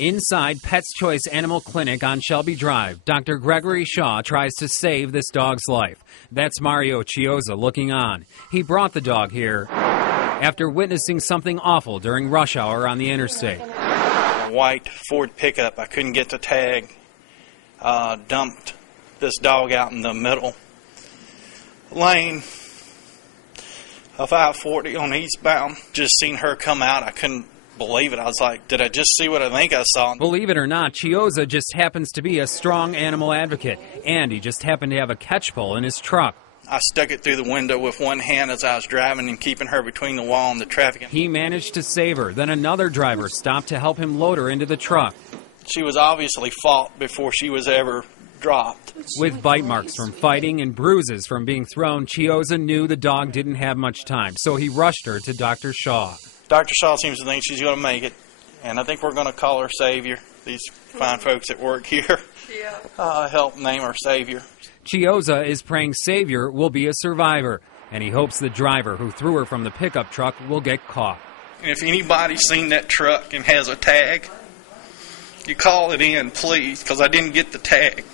Inside Pet's Choice Animal Clinic on Shelby Drive, Dr. Gregory Shaw tries to save this dog's life. That's Mario Chioza looking on. He brought the dog here after witnessing something awful during rush hour on the interstate. A white Ford pickup, I couldn't get the tag, dumped this dog out in the middle lane of I-40 on eastbound. Just seen her come out, I couldn't believe it. I was like, did I just see what I think I saw? Believe it or not, Chioza just happens to be a strong animal advocate, and he just happened to have a catch pole in his truck. I stuck it through the window with one hand as I was driving and keeping her between the wall and the traffic. He managed to save her. Then another driver stopped to help him load her into the truck. She was obviously fought before she was ever dropped. With bite marks from fighting and bruises from being thrown, Chioza knew the dog didn't have much time, so he rushed her to Dr. Shaw. Dr. Shaw seems to think she's going to make it, and I think we're going to call her Savior. These fine folks that work here help name her Savior. Chioza is praying Savior will be a survivor, and he hopes the driver who threw her from the pickup truck will get caught. And if anybody's seen that truck and has a tag, you call it in, please, because I didn't get the tag.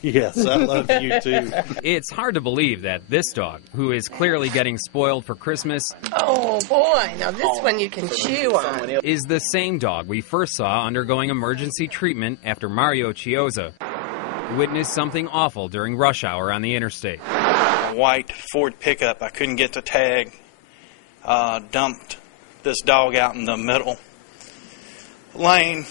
Yes, I love you too. It's hard to believe that this dog, who is clearly getting spoiled for Christmas, oh boy, now this one you can chew on, is the same dog we first saw undergoing emergency treatment after Mario Chioza witnessed something awful during rush hour on the interstate. A white Ford pickup, I couldn't get the tag, dumped this dog out in the middle lane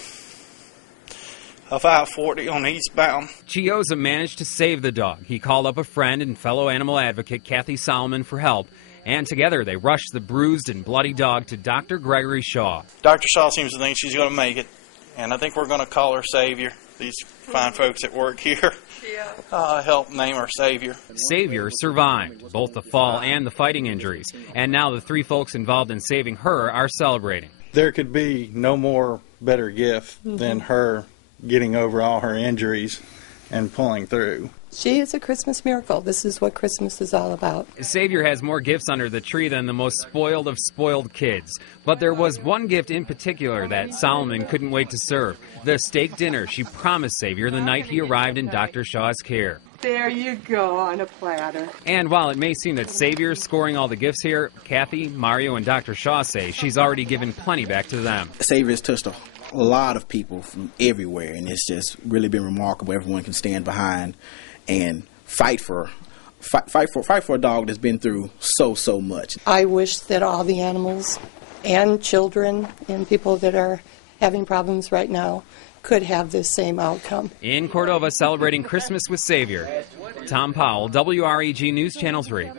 of I-40 on eastbound. Chioza managed to save the dog. He called up a friend and fellow animal advocate Kathy Solomon for help, and together they rushed the bruised and bloody dog to Dr. Gregory Shaw. Dr. Shaw seems to think she's going to make it, and I think we're going to call her Savior. These fine folks that work here help name her Savior. Savior survived both the fall and the fighting injuries, and now the three folks involved in saving her are celebrating. There could be no more better gift than her getting over all her injuries and pulling through. She is a Christmas miracle. This is what Christmas is all about. Savior has more gifts under the tree than the most spoiled of spoiled kids. But there was one gift in particular that Solomon couldn't wait to serve. The steak dinner she promised Savior the night he arrived in Dr. Shaw's care. There you go on a platter. And while it may seem that Savior's scoring all the gifts here, Kathy, Mario, and Dr. Shaw say she's already given plenty back to them. Savior's touched a lot of people from everywhere, and it's just really been remarkable. Everyone can stand behind and fight for a dog that's been through so much. I wish that all the animals and children and people that are having problems right now could have this same outcome. In Cordova, celebrating Christmas with Savior. Tom Powell, WREG News Channel 3.